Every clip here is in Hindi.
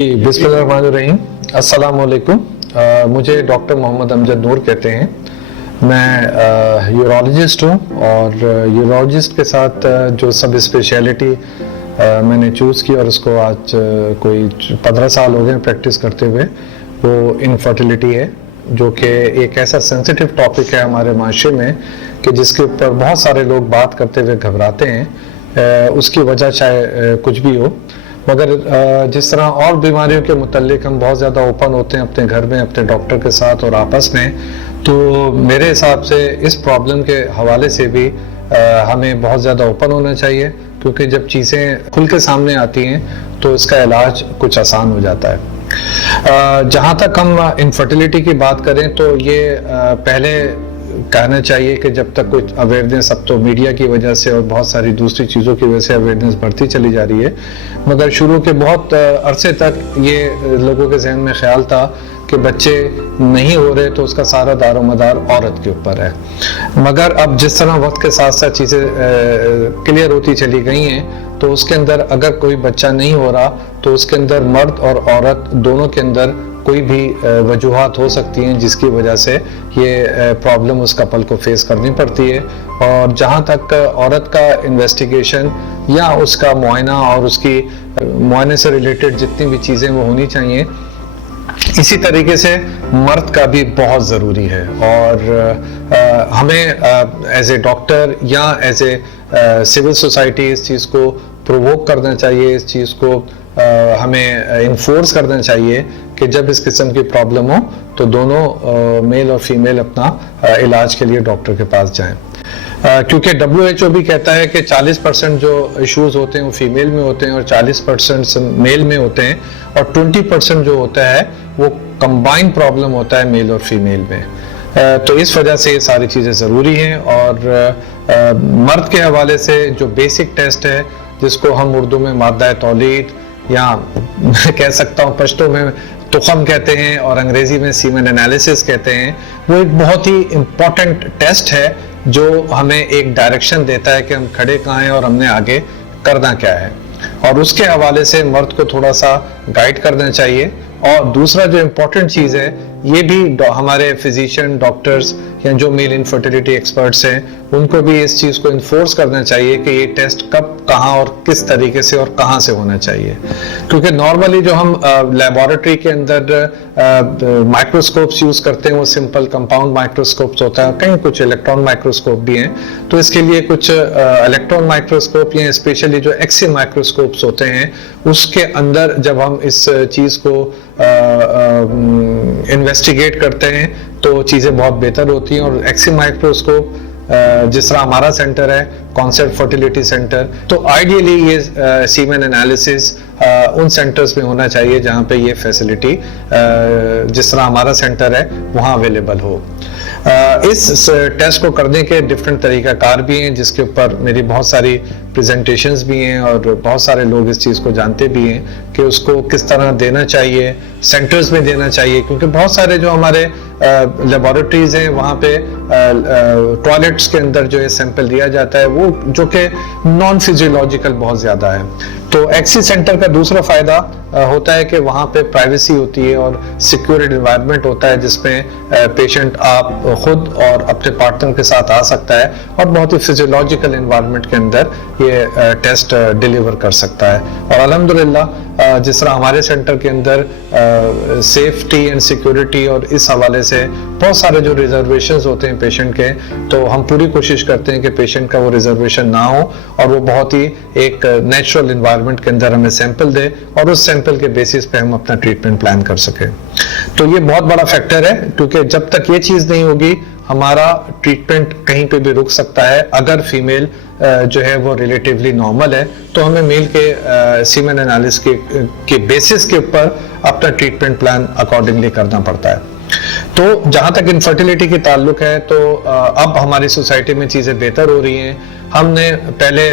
बिस्मिल्लाहिर्रहमानिर्रहीम। अस्सलाम वालेकुम। मुझे डॉक्टर मोहम्मद अमजद नूर कहते हैं। मैं यूरोलॉजिस्ट हूँ और यूरोलॉजिस्ट के साथ जो सब स्पेशलिटी मैंने चूज़ की और उसको आज कोई 15 साल हो गए प्रैक्टिस करते हुए, वो इनफर्टिलिटी है, जो कि एक ऐसा सेंसिटिव टॉपिक है हमारे माशरे में कि जिसके ऊपर बहुत सारे लोग बात करते हुए घबराते हैं। उसकी वजह चाहे कुछ भी हो, मगर जिस तरह और बीमारियों के मुतल्लिक हम बहुत ज़्यादा ओपन होते हैं अपने घर में, अपने डॉक्टर के साथ और आपस में, तो मेरे हिसाब से इस प्रॉब्लम के हवाले से भी हमें बहुत ज़्यादा ओपन होना चाहिए, क्योंकि जब चीज़ें खुल के सामने आती हैं तो इसका इलाज कुछ आसान हो जाता है। जहाँ तक हम इनफर्टिलिटी की बात करें तो ये पहले कहना चाहिए कि जब तक कुछ अवेयरनेस, अब तो मीडिया की वजह से और बहुत सारी दूसरी चीज़ों की वजह से अवेयरनेस बढ़ती चली जा रही है, मगर शुरू के बहुत अरसे तक ये लोगों के जहन में ख्याल था कि बच्चे नहीं हो रहे तो उसका सारा दारोमदार औरत के ऊपर है। मगर अब जिस तरह वक्त के साथ साथ चीज़ें क्लियर होती चली गई हैं, तो उसके अंदर अगर कोई बच्चा नहीं हो रहा तो उसके अंदर मर्द और औरत दोनों के अंदर कोई भी वजूहात हो सकती हैं जिसकी वजह से ये प्रॉब्लम उस कपल को फेस करनी पड़ती है। और जहाँ तक औरत का इन्वेस्टिगेशन या उसका मुआयना और उसकी मुआयने से रिलेटेड जितनी भी चीज़ें वो होनी चाहिए, इसी तरीके से मर्द का भी बहुत ज़रूरी है। और हमें एज ए डॉक्टर या एज ए सिविल सोसाइटी इस चीज़ को प्रोवोक करना चाहिए, इस चीज़ को हमें इन्फोर्स करना चाहिए कि जब इस किस्म की प्रॉब्लम हो तो दोनों मेल और फीमेल अपना इलाज के लिए डॉक्टर के पास जाएं। क्योंकि WHO भी कहता है कि 40% जो इश्यूज होते हैं वो फीमेल में होते हैं और 40% मेल में होते हैं, और 20% जो होता है वो कंबाइंड प्रॉब्लम होता है मेल और फीमेल में। तो इस वजह से ये सारी चीज़ें ज़रूरी हैं। और मर्द के हवाले से जो बेसिक टेस्ट है, जिसको हम उर्दू में मादा तौलीद या कह सकता हूँ पश्तो में तुखम कहते हैं और अंग्रेजी में सीमेन एनालिसिस कहते हैं, वो एक बहुत ही इम्पॉर्टेंट टेस्ट है जो हमें एक डायरेक्शन देता है कि हम खड़े कहाँ हैं और हमने आगे करना क्या है, और उसके हवाले से मर्द को थोड़ा सा गाइड करना चाहिए। और दूसरा जो इम्पोर्टेंट चीज़ है, ये भी हमारे फिजिशियन, डॉक्टर्स या जो मेल इनफर्टिलिटी एक्सपर्ट्स हैं, उनको भी इस चीज़ को इन्फोर्स करना चाहिए कि ये टेस्ट कब, कहाँ और किस तरीके से और कहाँ से होना चाहिए। क्योंकि नॉर्मली जो हम लेबोरेटरी के अंदर माइक्रोस्कोप्स यूज़ करते हैं वो सिंपल कंपाउंड माइक्रोस्कोप्स होता है, कहीं कुछ इलेक्ट्रॉन माइक्रोस्कोप भी हैं। तो इसके लिए कुछ इलेक्ट्रॉन माइक्रोस्कोप या स्पेशली जो एक्स-रे माइक्रोस्कोप्स होते हैं, उसके अंदर जब हम इस चीज़ को इन्वेस्टिगेट करते हैं तो चीज़ें बहुत बेहतर होती हैं। और एक्स-रे माइक्रोस्कोप जिस तरह हमारा सेंटर है कॉन्सेप्ट फर्टिलिटी सेंटर, तो आइडियली ये सीमेन एनालिसिस उन सेंटर्स में होना चाहिए जहाँ पे ये फैसिलिटी जिस तरह हमारा सेंटर है वहाँ अवेलेबल हो। इस टेस्ट को करने के डिफरेंट तरीक़ाकार भी हैं, जिसके ऊपर मेरी बहुत सारी प्रेजेंटेशंस भी हैं और बहुत सारे लोग इस चीज़ को जानते भी हैं कि उसको किस तरह देना चाहिए, सेंटर्स में देना चाहिए। क्योंकि बहुत सारे जो हमारे लेबोरेटरीज हैं वहाँ पे टॉयलेट्स के अंदर जो ये सैंपल दिया जाता है वो जो कि नॉन फिजियोलॉजिकल बहुत ज़्यादा है। तो एक्स-रे सेंटर का दूसरा फ़ायदा होता है कि वहाँ पे प्राइवेसी होती है और सिक्योर्ड एनवायरनमेंट होता है, जिसमें पेशेंट आप खुद और अपने पार्टनर के साथ आ सकता है और बहुत ही फिजियोलॉजिकल एनवायरनमेंट के अंदर ये टेस्ट डिलीवर कर सकता है। और अल्हम्दुलिल्लाह जिस तरह हमारे सेंटर के अंदर सेफ्टी एंड सिक्योरिटी और इस हवाले से बहुत सारे जो रिजर्वेशंस होते हैं पेशेंट के, तो हम पूरी कोशिश करते हैं कि पेशेंट का वो रिजर्वेशन ना हो और वो बहुत ही एक नेचुरल एनवायरनमेंट के अंदर हमें सैंपल दे और उस सैंपल के बेसिस पे हम अपना ट्रीटमेंट प्लान कर सकें। तो ये बहुत बड़ा फैक्टर है, क्योंकि जब तक ये चीज़ नहीं होगी हमारा ट्रीटमेंट कहीं पे भी रुक सकता है। अगर फीमेल जो है वो रिलेटिवली नॉर्मल है तो हमें मेल के सीमेन एनालिसिस के बेसिस के ऊपर अपना ट्रीटमेंट प्लान अकॉर्डिंगली करना पड़ता है। तो जहाँ तक इनफर्टिलिटी की ताल्लुक है, तो अब हमारी सोसाइटी में चीज़ें बेहतर हो रही हैं। हमने पहले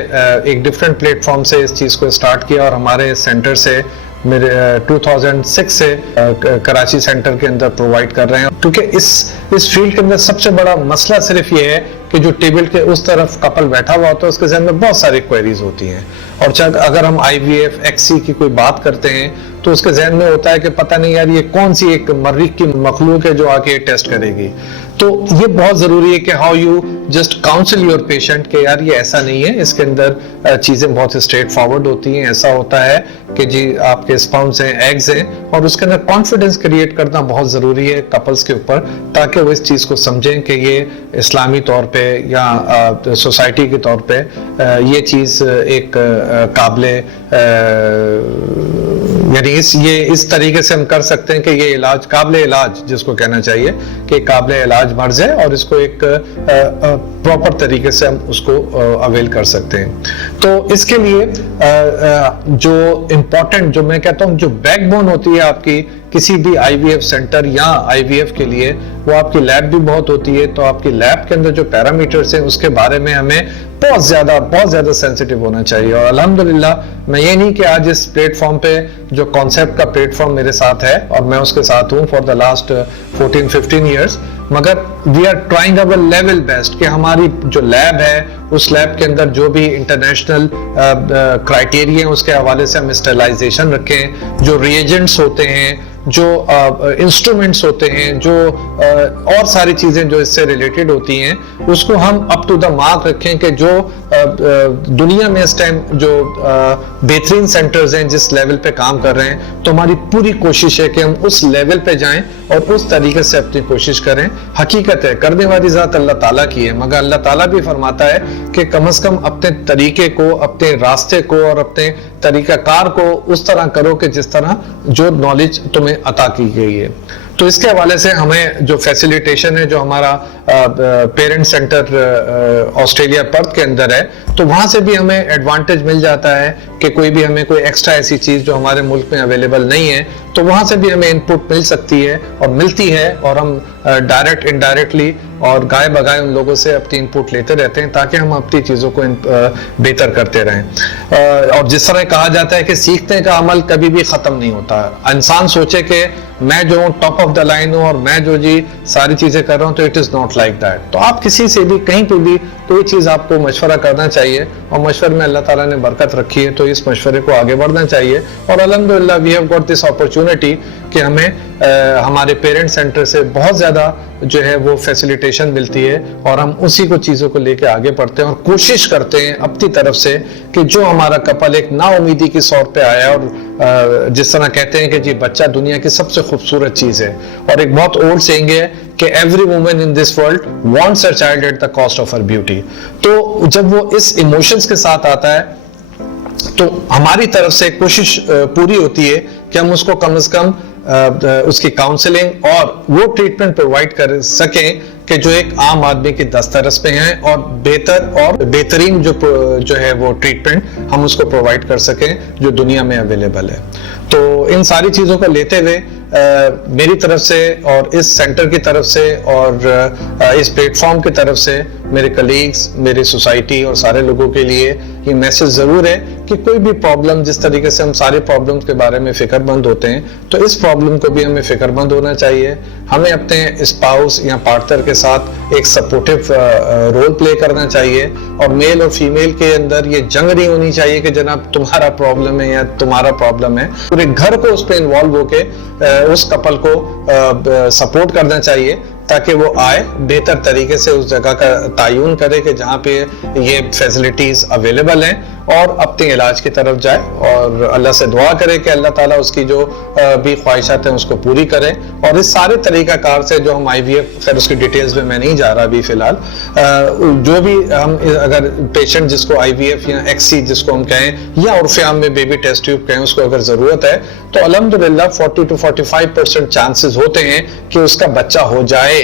एक डिफरेंट प्लेटफॉर्म से इस चीज़ को स्टार्ट किया और हमारे सेंटर से मेरे 2006 से कराची सेंटर के अंदर प्रोवाइड कर रहे हैं, क्योंकि इस फील्ड के अंदर सबसे बड़ा मसला सिर्फ ये है कि जो टेबल के उस तरफ कपल बैठा हुआ होता है उसके जहन में बहुत सारी क्वेरीज होती हैं, और चाहे अगर हम IVF XC की कोई बात करते हैं तो उसके जहन में होता है कि पता नहीं यार ये कौन सी एक मर्रिक की मखलूक है जो आके टेस्ट करेगी। तो ये बहुत जरूरी है कि how you just council your patient कि यार ये ऐसा नहीं है, इसके अंदर चीजें बहुत स्ट्रेट फॉरवर्ड होती हैं। ऐसा होता है कि जी आपके स्पर्म्स हैं, एग्स हैं, और उसके अंदर कॉन्फिडेंस क्रिएट करना बहुत जरूरी है कपल्स के ऊपर, ताकि वो इस चीज को समझें कि ये इस्लामी तौर पे या सोसाइटी के तौर पे ये चीज एक काबिले यानी इस तरीके से हम कर सकते हैं कि ये इलाज काबिले इलाज जिसको कहना चाहिए कि काबिले इलाज मर्ज है, और इसको एक प्रॉपर तरीके से हम उसको अवेल कर सकते हैं। तो इसके लिए जो इम्पोर्टेंट, जो मैं कहता हूँ जो बैकबोन होती है आपकी किसी भी IVF सेंटर या IVF के लिए, वो आपकी लैब भी बहुत होती है। तो आपकी लैब के अंदर जो पैरामीटर्स हैं उसके बारे में हमें बहुत ज्यादा सेंसिटिव होना चाहिए। और अल्हम्दुलिल्लाह मैं ये नहीं कि आज इस प्लेटफॉर्म पे जो कॉन्सेप्ट का प्लेटफॉर्म मेरे साथ है और मैं उसके साथ हूँ फॉर द लास्ट 14-15 ईयर्स, मगर we are trying our level best कि हमारी जो लैब है उस लैब के अंदर जो भी इंटरनेशनल क्राइटेरिया उसके हवाले से हम स्टरलाइजेशन रखें, जो रिएजेंट्स होते हैं, जो इंस्ट्रूमेंट्स होते हैं, जो और सारी चीजें जो इससे रिलेटेड होती हैं, उसको हम अप टू द मार्क रखें कि जो दुनिया में इस टाइम जो बेहतरीन सेंटर्स हैं जिस लेवल पे काम कर रहे हैं, तो हमारी पूरी कोशिश है कि हम उस लेवल पे जाएं और उस तरीके से अपनी कोशिश करें। हकीकत है करने वाली जात अल्लाह ताला की है, मगर अल्लाह ताला भी फरमाता है कि कम से कम अपने तरीके को, अपने रास्ते को और अपने तरीकाकार को उस तरह करो कि जिस तरह जो नॉलेज तुम्हें अता की गई है। तो इसके हवाले से हमें जो फैसिलिटेशन है, जो हमारा पेरेंट सेंटर ऑस्ट्रेलिया पर्थ के अंदर है, तो वहां से भी हमें एडवांटेज मिल जाता है कि कोई भी हमें कोई एक्स्ट्रा ऐसी चीज जो हमारे मुल्क में अवेलेबल नहीं है, तो वहां से भी हमें इनपुट मिल सकती है और मिलती है, और हम डायरेक्ट इनडायरेक्टली और गाय बगाए उन लोगों से अपनी इनपुट लेते रहते हैं ताकि हम अपनी चीजों को बेहतर करते रहें। और जिस तरह कहा जाता है कि सीखने का अमल कभी भी खत्म नहीं होता। इंसान सोचे कि मैं जो हूँ टॉप ऑफ द लाइन हूँ और मैं जो जी सारी चीजें कर रहा हूँ, तो it is not like that. तो आप किसी से भी कहीं पे भी तो ये चीज आपको मशवरा करना चाहिए, और मशवरे में अल्लाह ताला ने बरकत रखी है, तो इस मशवरे को आगे बढ़ना चाहिए। और अल्हम्दुलिल्लाह we have got this opportunity कि हमें हमारे पेरेंट सेंटर से बहुत ज्यादा जो है वो फैसिलिटेशन मिलती है, और हम उसी को चीजों को लेके आगे बढ़ते हैं और कोशिश करते हैं अपनी तरफ से कि जो हमारा कपल एक नाउमीदी की सौर पे आया, और जिस तरह कहते हैं कि जी बच्चा दुनिया की सबसे खूबसूरत चीज है, और एक बहुत ओल्ड सेइंग है कि every woman in this world wants a child at the cost of her beauty. तो जब वो इस इमोशंस के साथ आता है, तो हमारी तरफ से कोशिश पूरी होती है कि हम उसको कम से कम उसकी काउंसलिंग और वो ट्रीटमेंट प्रोवाइड कर सकें कि जो एक आम आदमी की दस्तरस पे हैं, और बेहतर और बेहतरीन जो है वो ट्रीटमेंट हम उसको प्रोवाइड कर सकें जो दुनिया में अवेलेबल है। तो इन सारी चीजों को लेते हुए मेरी तरफ से और इस सेंटर की तरफ से और इस प्लेटफॉर्म की तरफ से मेरे कलीग्स, मेरी सोसाइटी और सारे लोगों के लिए ये मैसेज जरूर है कि कोई भी प्रॉब्लम, जिस तरीके से हम सारे प्रॉब्लम्स के बारे में फिक्रमंद होते हैं, तो इस प्रॉब्लम को भी हमें फिक्रमंद होना चाहिए। हमें अपने स्पाउस या पार्टनर के साथ एक सपोर्टिव रोल प्ले करना चाहिए, और मेल और फीमेल के अंदर ये जंग नहीं होनी चाहिए कि जनाब तुम्हारा प्रॉब्लम है या तुम्हारा प्रॉब्लम है। पूरे घर को उस पर इन्वॉल्व होके उस कपल को सपोर्ट करना चाहिए ताकि वो आए, बेहतर तरीके से उस जगह का तायुन करे कि जहाँ पे ये फैसिलिटीज अवेलेबल हैं, और अपने इलाज की तरफ जाए, और अल्लाह से दुआ करे कि अल्लाह ताला उसकी जो भी ख्वाहिशात हैं उसको पूरी करे। और इस सारे तरीकाकार से जो हम IVF, खैर उसकी डिटेल्स में मैं नहीं जा रहा अभी फिलहाल, जो भी हम अगर पेशेंट जिसको IVF या XC जिसको हम कहें, या उर्फ़े आम में बेबी टेस्ट ट्यूब कहें, उसको अगर जरूरत है, तो अल्हम्दुलिल्लाह 40 to 45% चांसेस होते हैं कि उसका बच्चा हो जाए।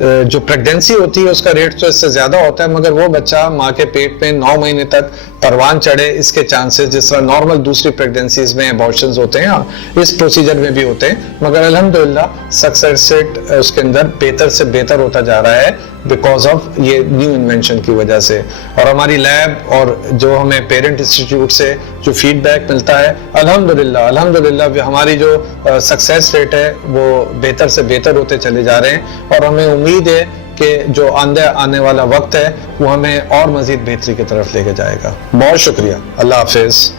जो प्रेगनेंसी होती है उसका रेट तो इससे ज्यादा होता है, मगर वो बच्चा माँ के पेट में 9 महीने तक परवान चढ़े, इसके चांसेस जिस तरह नॉर्मल दूसरी प्रेगनेंसीज में अबॉर्शंस होते हैं, इस प्रोसीजर में भी होते हैं, मगर अल्हम्दुलिल्लाह सक्सेस रेट उसके अंदर बेहतर से बेहतर होता जा रहा है। बिकॉज ऑफ ये न्यू इन्वेंशन की वजह से। और हमारी लैब और जो हमें पेरेंट इंस्टीट्यूट से जो फीडबैक मिलता है, अल्हम्दुलिल्लाह हमारी जो सक्सेस रेट है वो बेहतर से बेहतर होते चले जा रहे हैं। और हमें उम्मीद है कि जो आने वाला वक्त है वो हमें और मजीद बेहतरी की तरफ लेके जाएगा। बहुत शुक्रिया। अल्लाह हाफिज।